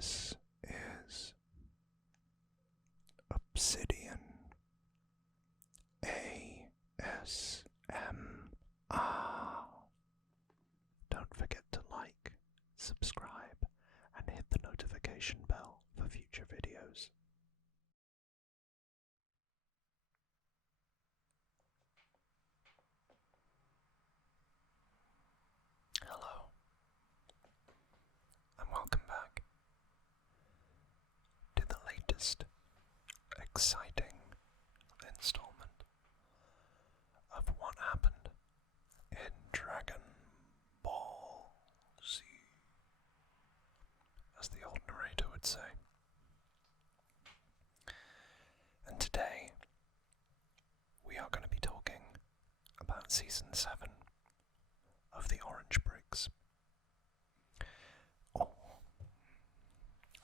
This is Obsidian ASMR. Don't forget to like, subscribe, and hit the notification bell for future videos. Hello, and welcome back to the latest exciting installment of what happened in Dragon Ball Z, as the old narrator would say. And today we are going to be talking about Season 7 of the Orange Bricks, or,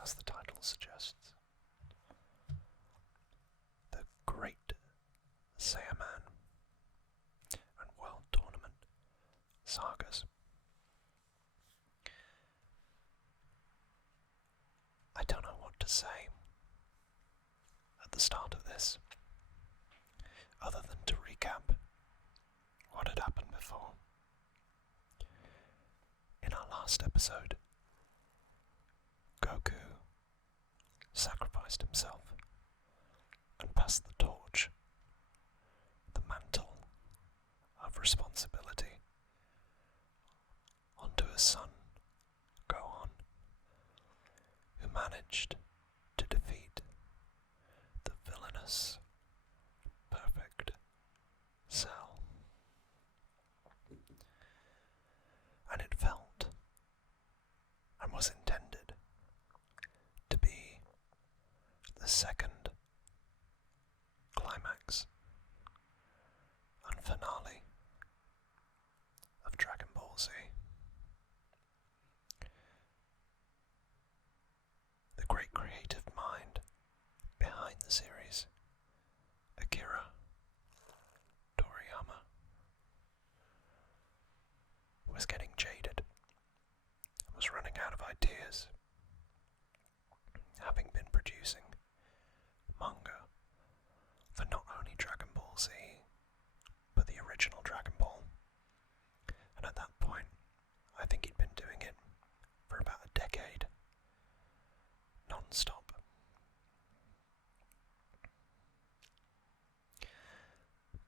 as the title suggests, the Great Saiyaman and World Tournament Sagas. I don't know what to say at the start of this, other than to recap what had happened before. In our last episode, Goku sacrificed himself and passed the torch, the mantle of responsibility, onto his son, Gohan, who managed to defeat the villainous Perfect Cell. And it felt, and was intended, to be the second climax and finale of Dragon Ball Z. The great creative mind behind the series, Akira Toriyama, was getting jaded and was running out of ideas, having been producing manga for not only Dragon Ball Z, but the original Dragon Ball. And at that point, I think he'd been doing it for about a decade, non-stop.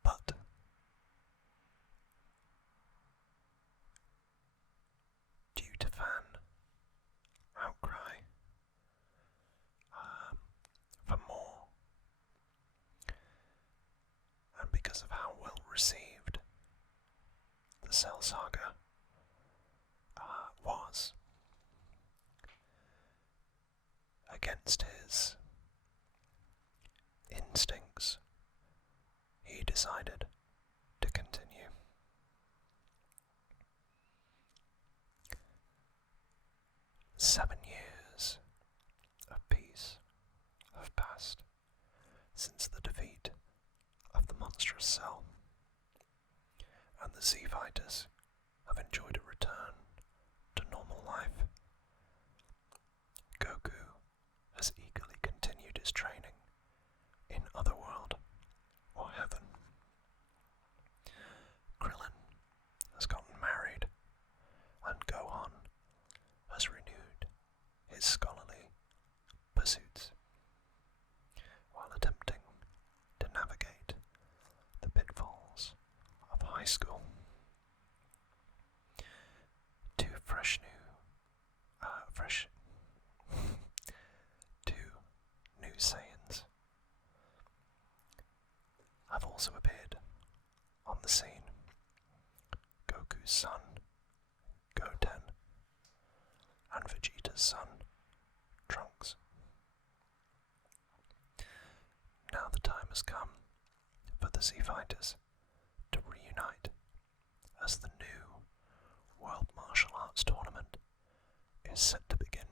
But due to fan outcry for more, and because of how well received the Cell Saga was, against his instincts, he decided to continue. 7 years of peace have passed since the defeat of the monstrous Cell, and the Z Fighters have enjoyed a return to normal life. Goku has eagerly continued his training in Otherworld, or Heaven. Krillin has gotten married, and Gohan has renewed his scholarly pursuits, while attempting to navigate the pitfalls of high school. Two new Saiyans have also appeared on the scene. Goku's son, Goten, and Vegeta's son, Trunks. Now the time has come for the Z Fighters to reunite, as the new World Martial Arts Tournament is set to begin.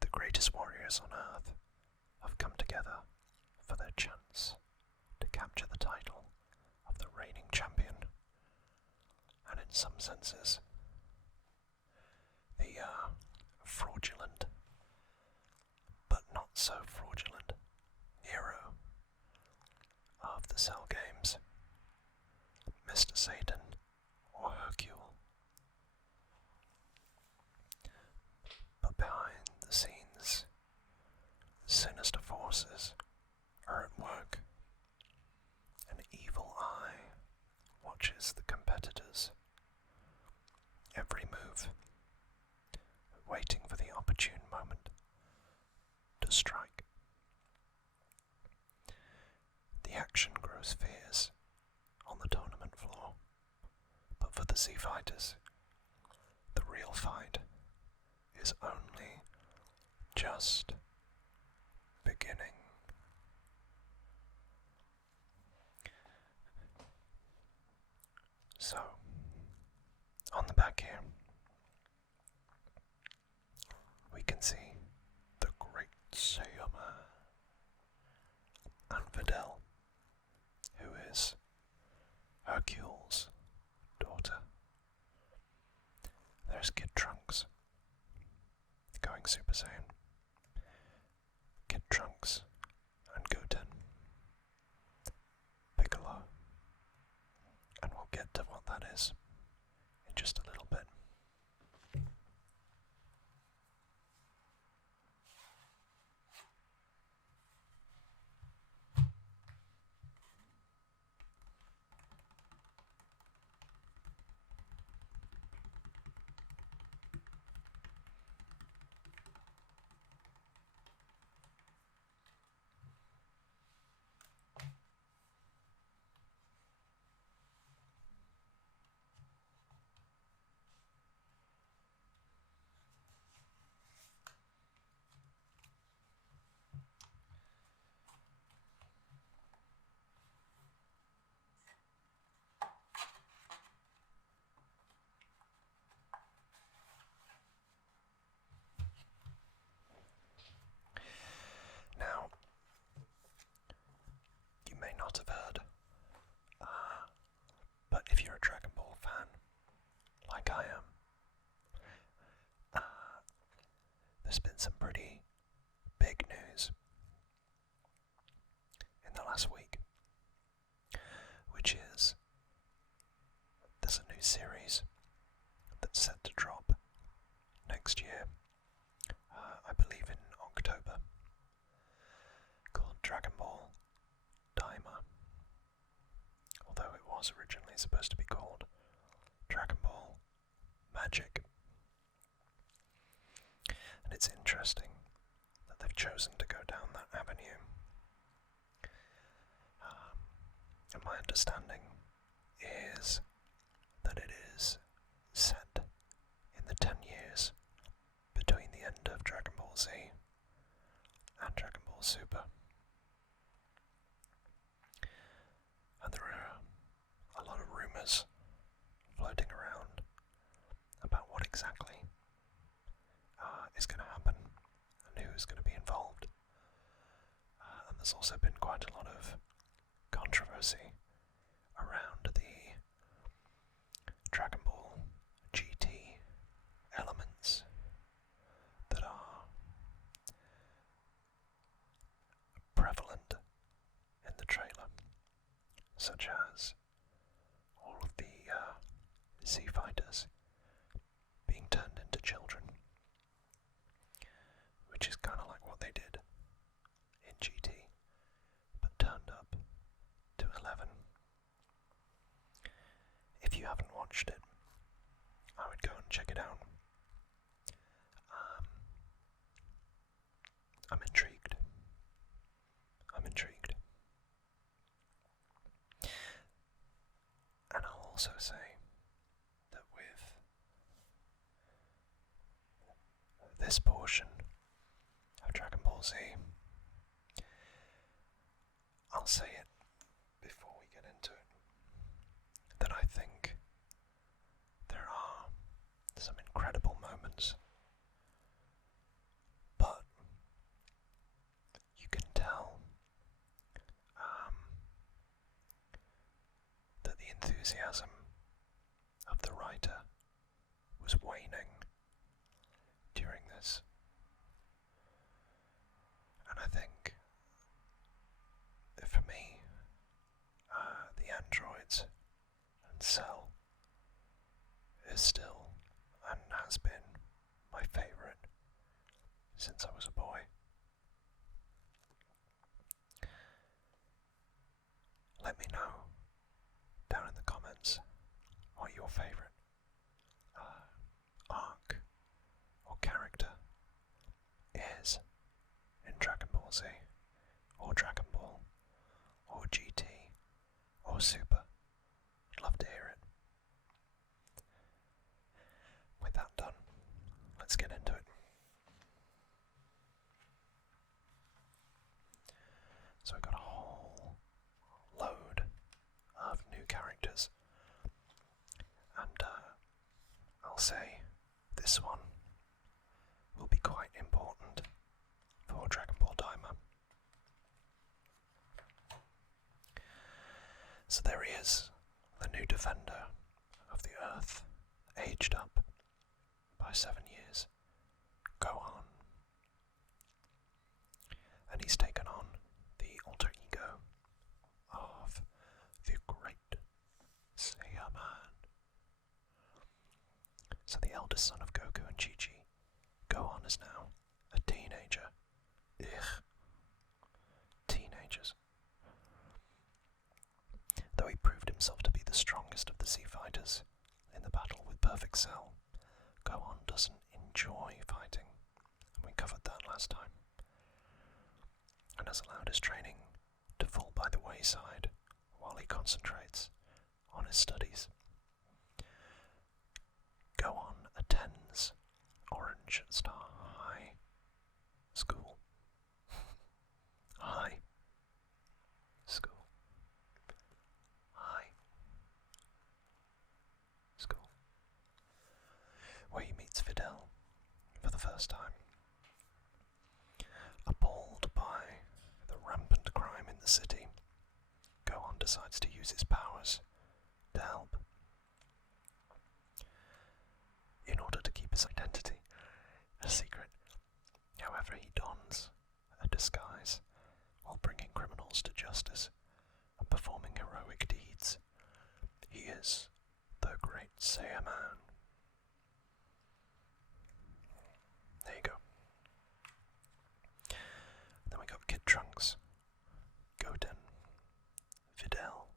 The greatest warriors on Earth have come together for their chance to capture the title of the reigning champion, and in some senses, the fraudulent, but not so fraudulent hero of the Cell games, Mr. Satan or Hercule. But behind the scenes, sinister forces are at work. An evil eye watches the competitors' every move, waiting for the opportune moment to strike. The action grows fierce on the tournament floor, but for the Z Fighters, the real fight is only just beginning. So, on the back here, we can see the great Saiyaman and Videl, who is Hercule's daughter. There's Kid Trunks going Super Saiyan, Kid Trunks and Goten, Piccolo, and we'll get to what that is in just a little bit. Now, you may not have heard, but if you're a Dragon Ball fan, like I am, there's been some pretty big news in the last week, which is there's a new series that's set to drop next year, I believe in October, called Dragon Ball Daima, although it was originally supposed to be called Dragon Ball Magic. And it's interesting that they've chosen to go down that avenue. And my understanding is that it is set in the 10 years between the end of Dragon Ball Z and Dragon Ball Super. And there are a lot of rumours floating around about what exactly is going to happen and who is going to be involved. And there's also been quite a lot of controversy around the Dragon Ball GT elements that are prevalent in the trailer, such as all of the Z Fighters being turned into children, which is kind of like what they did in GT, but turned up to 11. If you haven't watched it, I would go and check it out. I'm intrigued. And I'll also say that with this portion of Dragon Ball Z, I'll say it before we get into it, that I think there are some incredible moments, but you can tell that the enthusiasm of the writer was waning during this. And I think, for me, the androids and Cell is still, and has been, my favourite since I was a boy. Let me know down in the comments what your favourite arc or character is in Dragon Ball Z, or Dragon Ball, or GT, or Super. I'd love to hear it. With that done, let's get into it. So we've got a whole load of new characters, and I'll say this one will be quite important for Dragon Ball Daima. So there he is, the new defender of the Earth, aged up by 7 years, Gohan. And he's taken on the alter ego of the great Saiyaman. So the eldest son of Goku and Chi-Chi, Gohan is now a teenager. Teenagers. Though he proved himself to be the strongest of the Z fighters in the battle with Perfect Cell, Gohan doesn't enjoy fighting, and we covered that last time, and has allowed his training to fall by the wayside while he concentrates on his studies. Gohan attends Orange Star High School. High School. High School. Where he meets Fidel for the first time. Appalled by the rampant crime in the city, Gohan decides to use his powers to help. In order to keep his identity a secret, however, he dons a disguise while bringing criminals to justice and performing heroic deeds. He is the great Saiyaman. There you go. Then we got Kid Trunks, Goten, Fidel,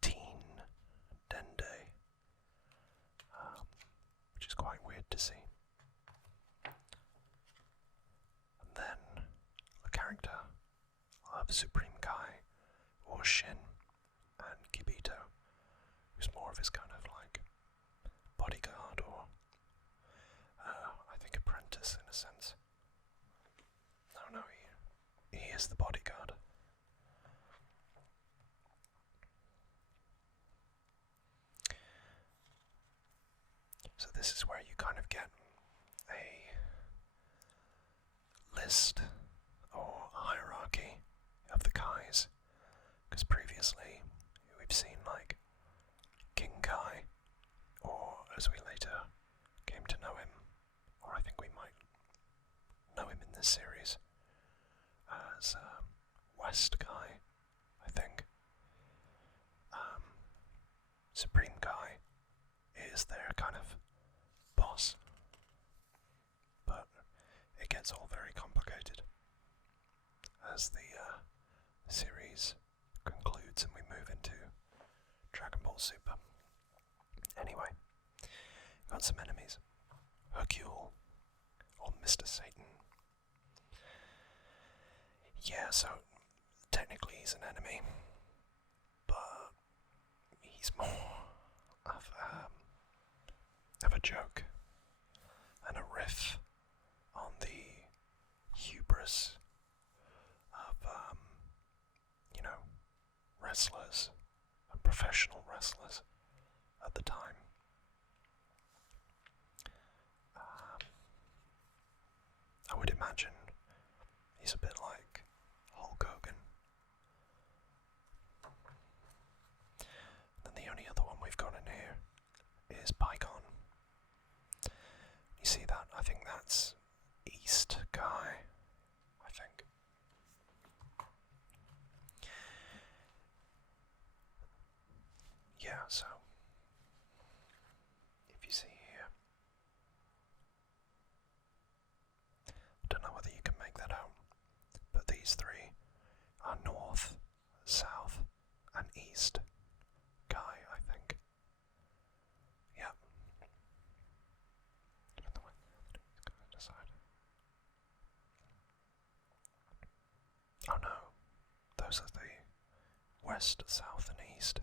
Teen Dende, which is quite weird to see. And then the character of Supreme Kai, or Shin, and Kibito, who's more of his kind of like bodyguard, or I think apprentice in a sense. No, he is the bodyguard. So this is where you kind of get a list or hierarchy of the Kais, because previously we've seen like King Kai, or as we later came to know him, or I think we might know him in this series as West Kai, I think. Supreme Kai is their kind of boss, but it gets all very complicated as the series concludes and we move into Dragon Ball Super. Anyway, got some enemies. Hercule, or Mr. Satan. Yeah, so technically he's an enemy, but he's more of a joke and a riff on the hubris of, wrestlers and professional wrestlers at the time. I would imagine he's a bit like Hulk Hogan. Then the only other one we've got in here is Pycon. You see that? I think that Oh no, those are the west, south, and east.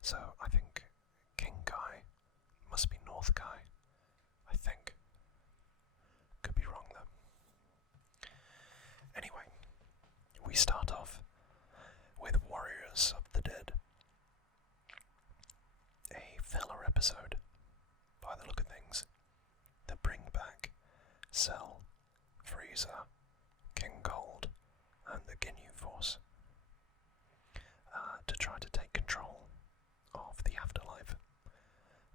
So I think King Kai must be North Kai. I think. Could be wrong though. Anyway, we start off with Warriors of the Dead. A filler episode, by the look of things, that bring back Cell, Frieza, King Cold, and the Ginyu Force to try to take control of the afterlife,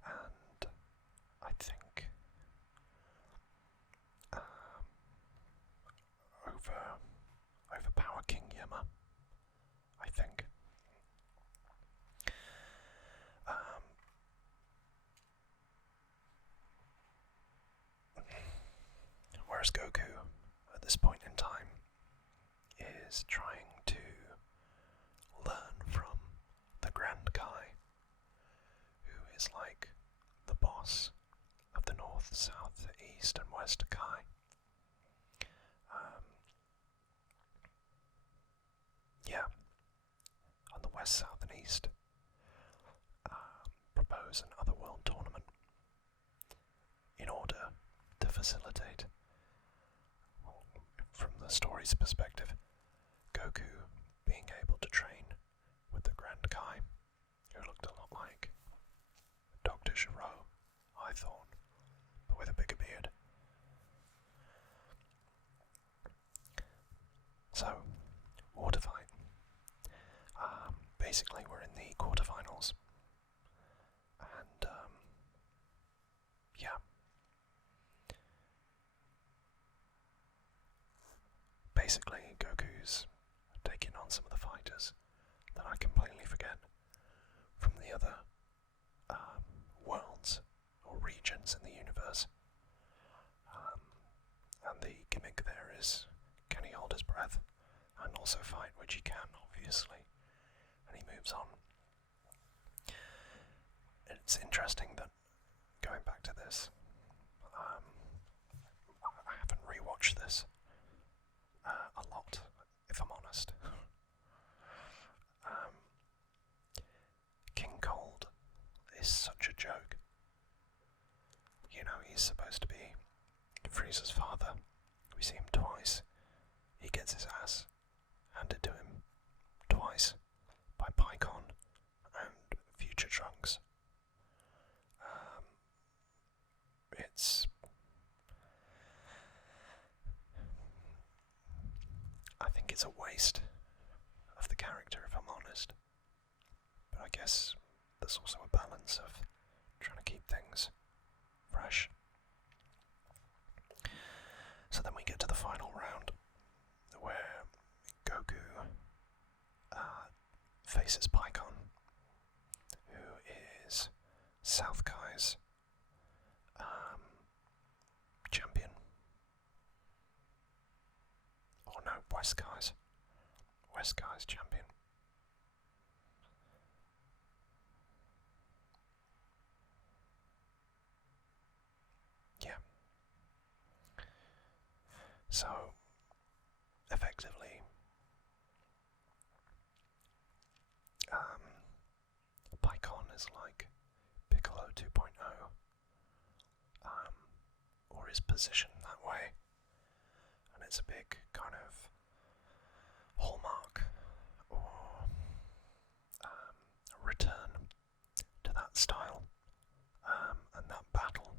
and I think overpower King Yama. I think. Whereas Goku, at this point in time, is trying to learn from the Grand Kai, who is like the boss of the North, South, East, and West Kai. Yeah, on the West, South, and East, propose an otherworld tournament in order to facilitate, from the story's perspective, Goku being able to train with the Grand Kai, who looked a lot like Dr. Gero, I thought, but with a bigger beard. So, water fight. Basically, we're in the quarterfinals, and yeah. Basically, Goku's taking on some of the fighters that I completely forget from the other worlds or regions in the universe. And the gimmick there is, can he hold his breath and also fight, which he can, obviously. And he moves on. It's interesting that, going back to this, I haven't rewatched this a lot, if I'm honest. King Cold is such a joke. You know, he's supposed to be Frieza's father. We see him twice. He gets his ass handed to him twice by Pycon and Future Trunks. I think it's a waste of the character, if I'm honest. But I guess there's also a balance of trying to keep things fresh. So then we get to the final round, where Goku faces Pycon, who is South Kai's champion. Oh no, West Kai's champion. Yeah. So, effectively, Pycon is like Piccolo 2.0, or is positioned that way, and it's a big kind of hallmark or return to that style and that battle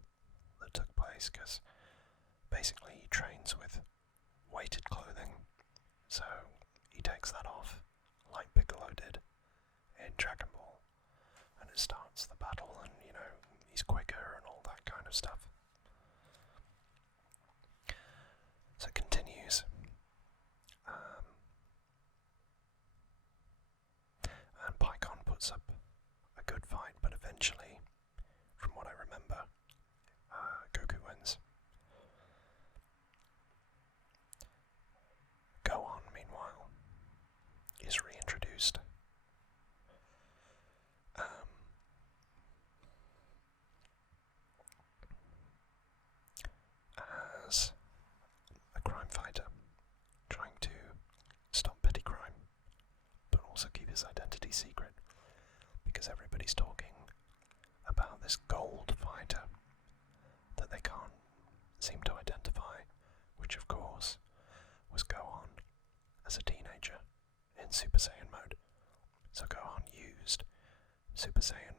that took place, because basically he trains with weighted clothing, so he takes that off like Piccolo did in Dragon Ball, and it starts the battle, and you know, he's quicker and all that kind of stuff. So it continues. And Pycon puts up a good fight, but eventually, from what I remember, Goku wins. Gohan, meanwhile, is reintroduced. his identity secret, because everybody's talking about this gold fighter that they can't seem to identify, which of course was Gohan as a teenager in Super Saiyan mode. So Gohan used Super Saiyan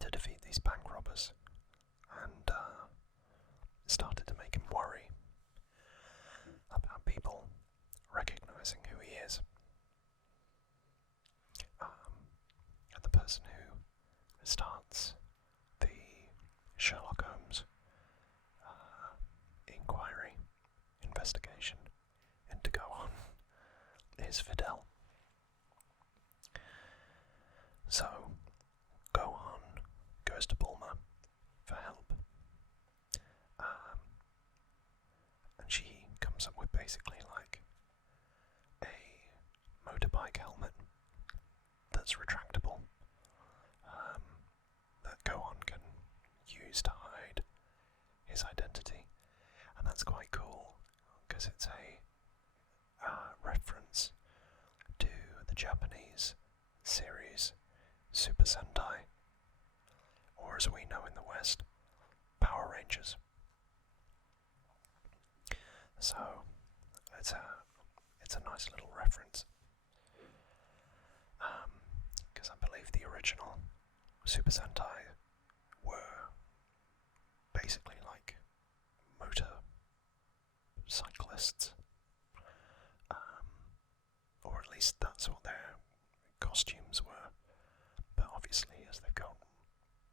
to defeat these bank robbers, and started to make him worry about people recognizing who he is. And the person who starts the Sherlock Holmes investigation into Gohan is Fidel. So Gohan goes to Bulma for help, and she comes up with basically like a motorbike helmet that's retractable, that Gohan can use to hide his identity, and that's quite cool because it's a reference to the Japanese series Super Sentai, or as we know in the West, Power Rangers. So it's a nice little reference, because I believe the original Super Sentai were basically like motor cyclists, or at least that's what their costumes were. But obviously, as they've gotten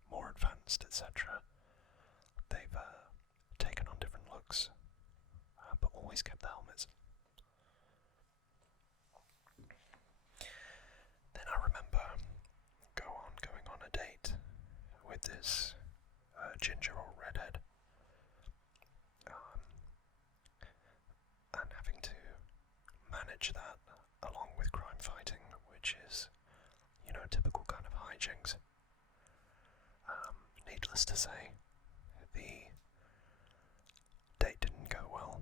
more advanced, etc., they've taken on different looks, but always kept the helmets. Then I remember Gohan going on a date with this ginger or redhead, and having to manage that along with crime fighting, which is, typical kind of hijinks. Needless to say, the date didn't go well,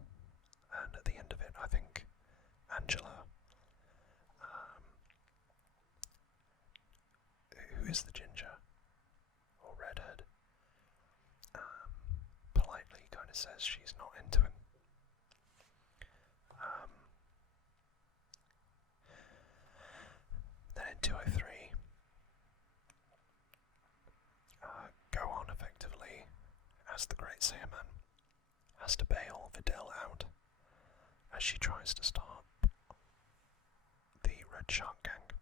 and at the end of it, I think Angela, who is the ginger or redhead, politely kind of says she's not into him. Then in 203, Gohan effectively, as the Great Saiyaman, has to bail Videl out as she tries to stop the Red Shark Gang,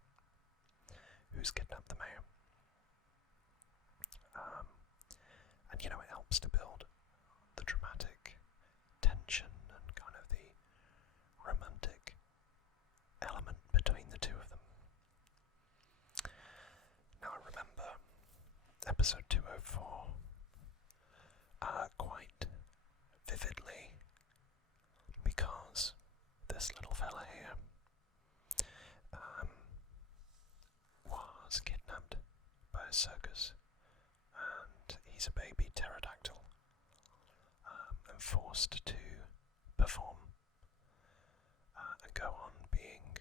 who's kidnapped the mayor. And it helps to build the dramatic tension and kind of the romantic element between the two of them. Now I remember episode 204 quite vividly, because this little fella here was kidnapped by a circus, and he's a baby pterodactyl, and forced to perform, and go on being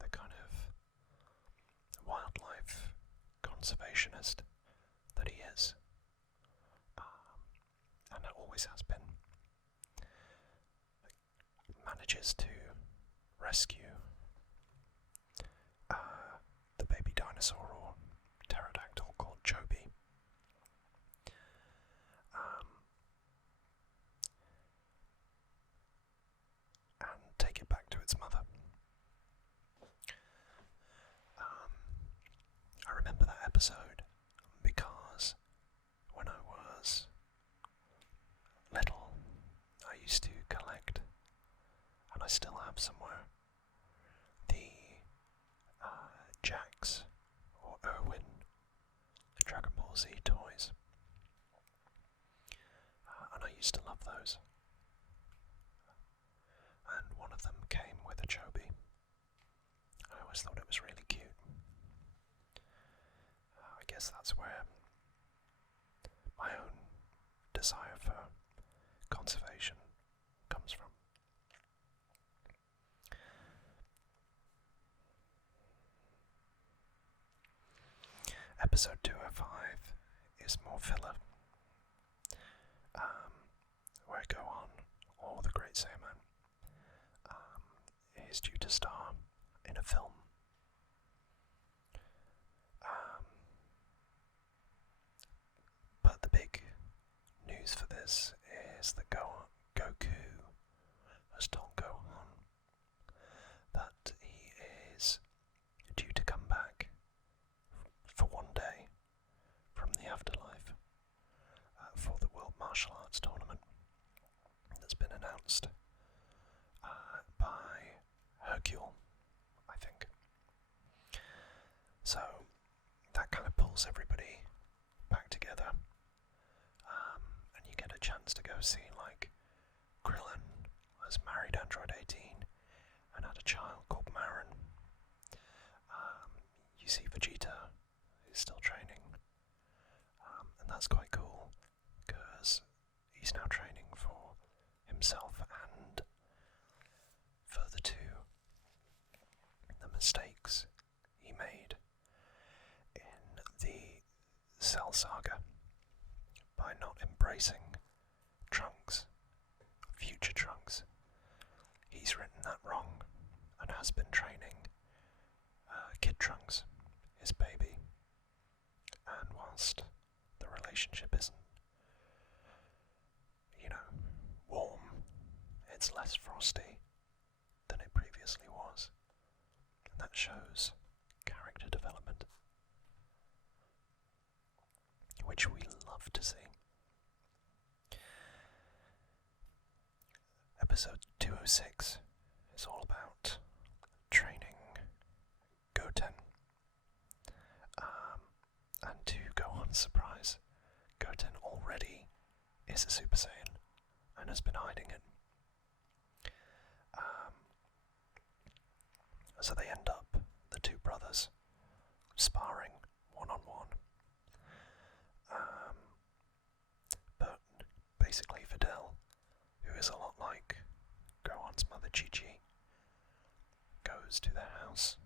the kind of wildlife conservationist that he is, and always has been. Manages to rescue the baby dinosaur or pterodactyl called Joby, and take it back to its mother. I remember that episode because when I was little, I used to collect, and I still have somewhere, the Jax or Irwin Dragon Ball Z toys, and I used to love those, and one of them came with a Joby. I always thought it was really cute. I guess that's where my own desire for conservation comes from. episode 205 is more filler, where Gohan, or the Great Saiyaman, is due to star in a film. But the big news for this is that Goku has told Gohan that he is due to come back for one day from the afterlife for the World Martial Arts Tournament that's been announced by Hercule, I think. So that kind of pulls everybody back together, and you get a chance to go see, like, Krillin has married Android 18 and had a child called Marin. You see Vegeta, who's still training, and that's quite cool, because he's now training for himself and further to the mistakes he made in the Cell Saga by not embracing Trunks, future Trunks. He's written that wrong and has been training Kid Trunks, his baby, and whilst the relationship isn't, warm, it's less frosty than it previously was, and that shows character development, which we love to see. Episode 206 is all about training Goten. And to Gohan's surprise, Goten already is a Super Saiyan and has been hiding it. So they end up, the two brothers, sparring one-on-one. But basically Videl, who is a lot like Gohan's mother Chi-Chi, goes to their house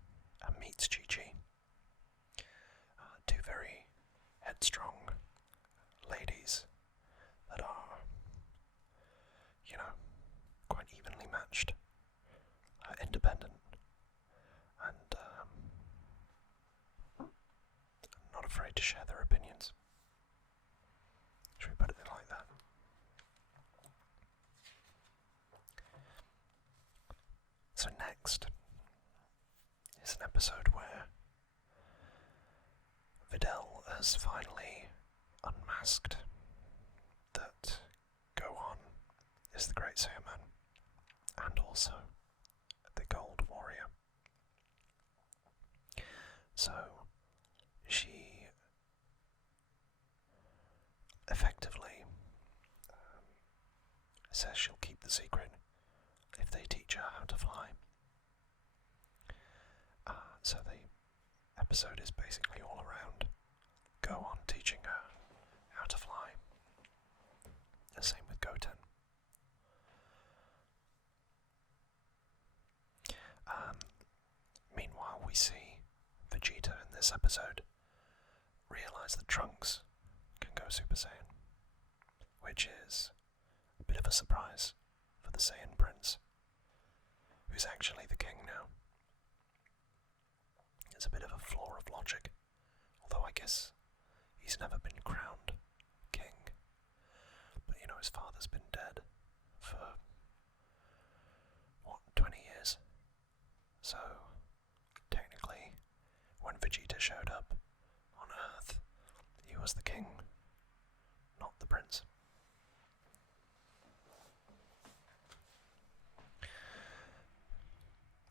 and meets Chi-Chi. Two very headstrong ladies that are, quite evenly matched, independent, and not afraid to share their opinions. Should we put it like that? So next is an episode where Videl has finally unmasked that Gohan is the Great Saiyaman and also the Gold Warrior. So she effectively says she'll keep the secret if they teach her how to fly. So the episode is basically all around Gohan teaching her how to fly. The same with Goten. Meanwhile, we see Vegeta in this episode realise that Trunks can go Super Saiyan, which is a bit of a surprise for the Saiyan Prince, who's actually the king now. It's a bit of a flaw of logic, although I guess he's never been crowned king. But his father's been dead for, 20 years? So, technically, when Vegeta showed up on Earth, he was the king, not the prince.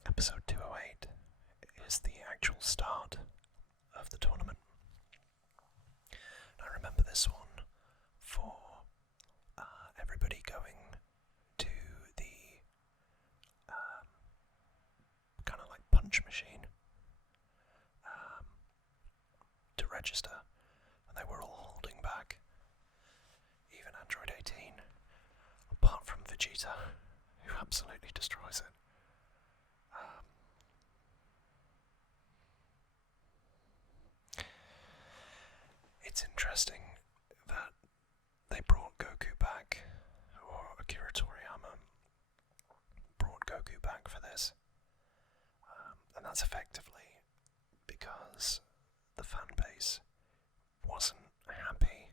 Episode 208 is the actual start of the tournament. And I remember this one for everybody going to the kind of like punch machine to register, and they were all holding back, even Android 18, apart from Vegeta, who absolutely destroys it. interesting that they brought Goku back, or Akira Toriyama brought Goku back for this, and that's effectively because the fan base wasn't happy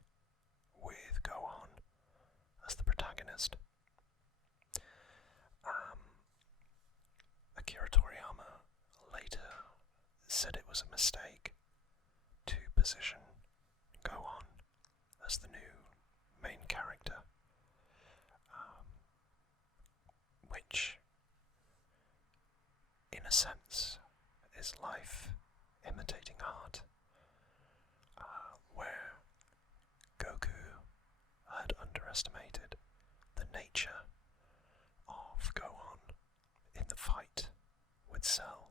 with Gohan as the protagonist. Akira Toriyama later said it was a mistake to position Gohan as the new main character, which, in a sense, is life imitating art, where Goku had underestimated the nature of Gohan in the fight with Cell.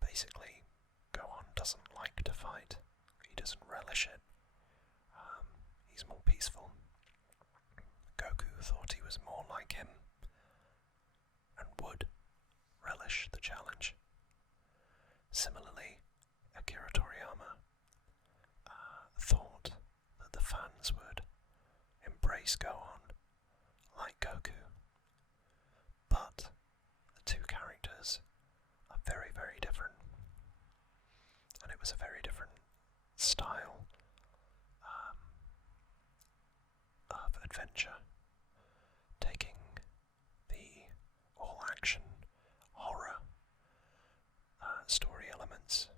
Basically, Gohan doesn't like to fight. He doesn't relish it. He's more peaceful. Goku thought he was more like him and would relish the challenge. Similarly, Akira Toriyama thought that the fans would embrace Gohan like Goku. But the two characters are very, very different. And it was a very different style of adventure, taking the all-action, horror story elements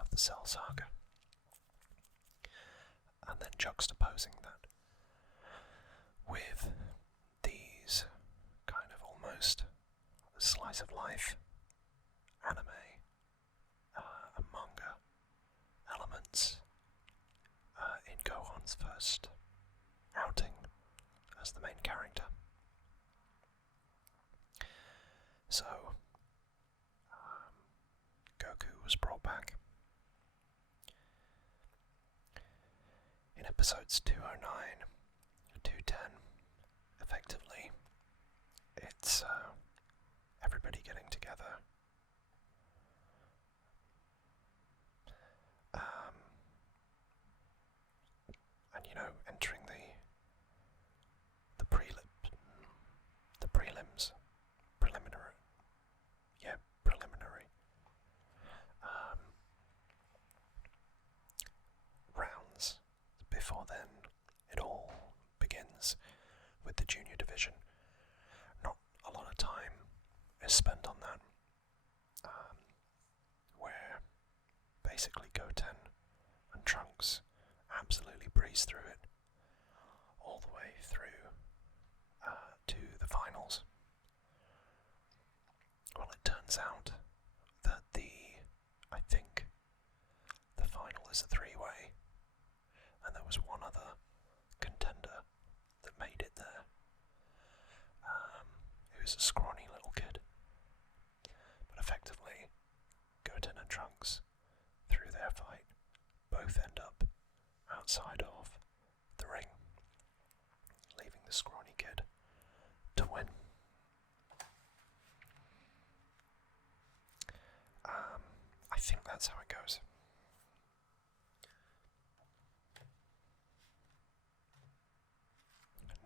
of the Cell Saga, and then juxtaposing that with these kind of almost slice of life anime and manga elements in Gohan's first outing as the main character. So, Goku was brought back. In episodes 209 and 210, effectively, it's everybody getting together. And entering the prelims, preliminary rounds. Before then, it all begins with the junior division. Not a lot of time is spent on that, where basically Goten and Trunks absolutely breeze through it, all the way through to the finals. Well, it turns out that I think the final is a three-way, and there was one other contender that made it there. He was a scrawny little kid, but effectively, Goten and Trunks, through their fight, both end up outside of the ring, leaving the scrawny kid to win. I think that's how it goes.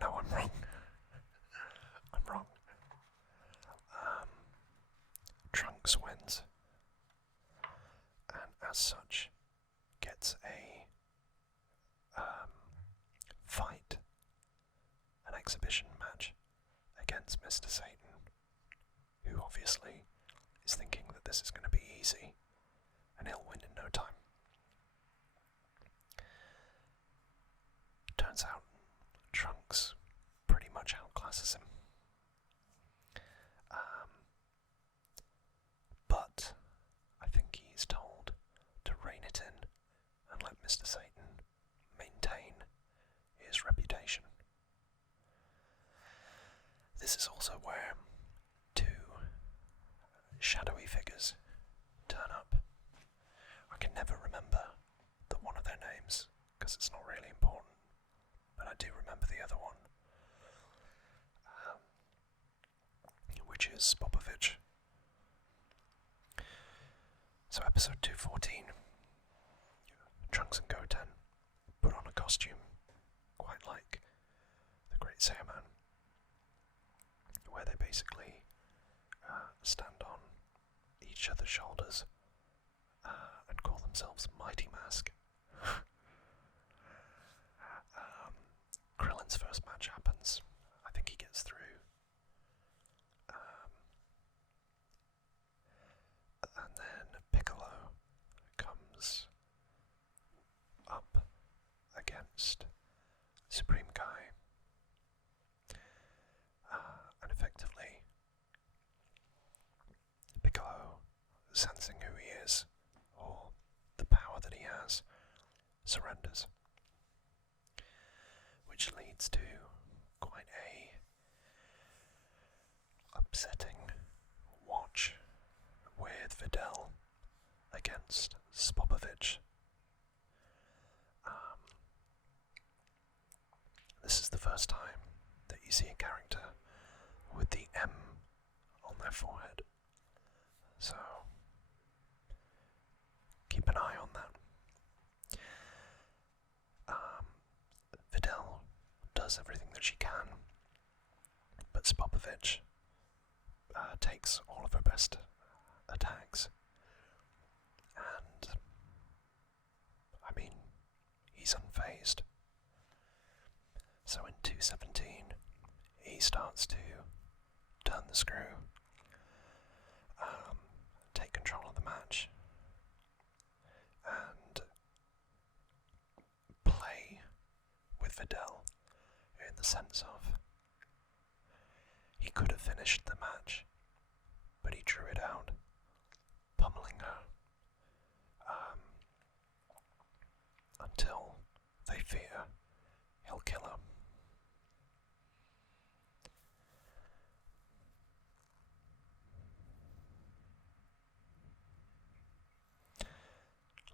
No, I'm wrong. I'm wrong. Trunks wins, and as such, gets a fight, an exhibition match against Mr. Satan, who obviously is thinking that this is going to be easy and he'll win in no time. Turns out Trunks pretty much outclasses him. But I think he's told to rein it in and let Mr. Satan maintain his reputation. This is also where two shadowy figures turn up. I can never remember one of their names because it's not really important, but I do remember the other one, which is Popovich. So episode 214 Trunks and Goten put on a costume quite like the Great Saiyaman, where they basically stand on each other's shoulders and call themselves Mighty Mask. Krillin's first match happens. I think he gets through. And then Piccolo comes up against Supreme Kai. And effectively, Piccolo, sensing who he is, or the power that he has, surrenders. Which leads to quite a upsetting watch with Videl against Spopovich. This is the first time that you see a character with the M on their forehead, so keep an eye on that. Videl does everything that she can, but Spopovich takes all of her best attacks, and I mean, he's unfazed. So in 2:17, he starts to turn the screw, take control of the match, and play with Videl in the sense of he could have finished the match, but he drew it out, pummeling her until they fear he'll kill her.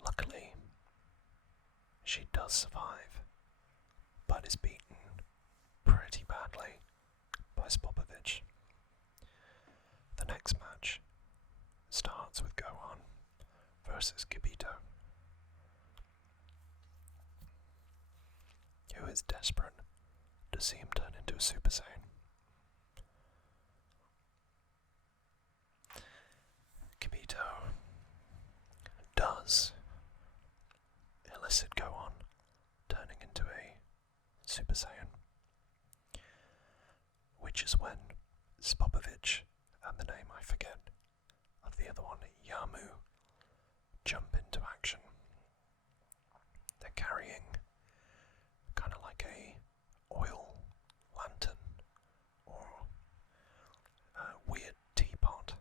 Luckily, she does survive, but is beaten pretty badly by Spopovich. The next match starts with Gohan versus Kibito, who is desperate to see him turn into a Super Saiyan. Kibito does elicit Gohan turning into a Super Saiyan, which is when Spopovich and the name I forget of the other one, Yamu, jump into action. They're carrying kind of like a oil lantern or a weird teapot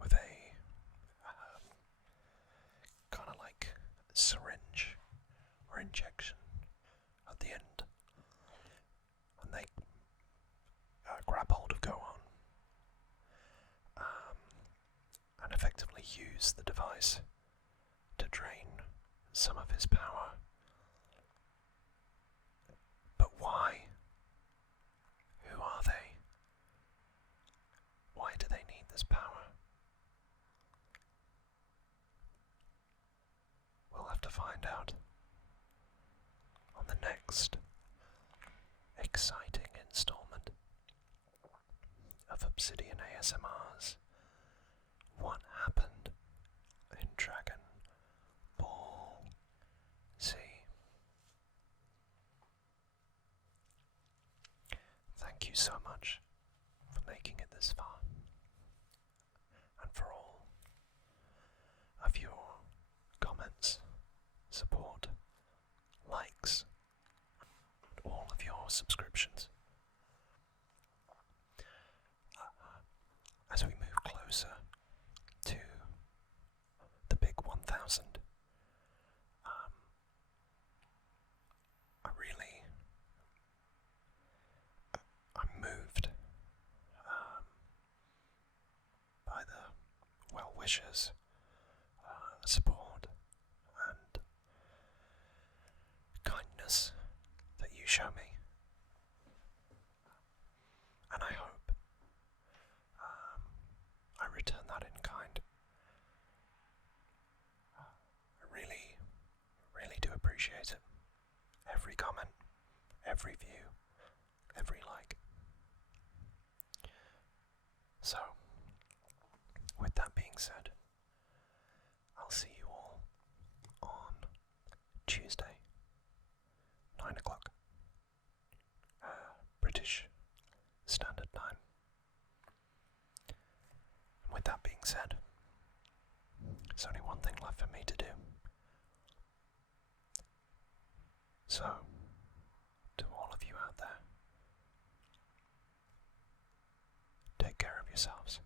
with a kind of like syringe or injection at the end, and they grab hold of Gohan and effectively use the device to drain some of his power. But why? Who are they? Why do they need this power? We'll have to find out on the next exciting installment of Obsidian ASMR's What Happened in Dragon Ball Z. Thank you so much for making it this far, and for all of your comments, support, likes, and all of your subscriptions. As we move closer to the big 1000, I'm moved by the well wishes, support, and kindness that you show me, and I hope I return that in kind. I really appreciate it. Every comment, every view, every like. So, with that being said, I'll see you all on Tuesday, 9 o'clock, British Standard Time. And with that being said, there's only one thing left for me to do. So, to all of you out there, take care of yourselves.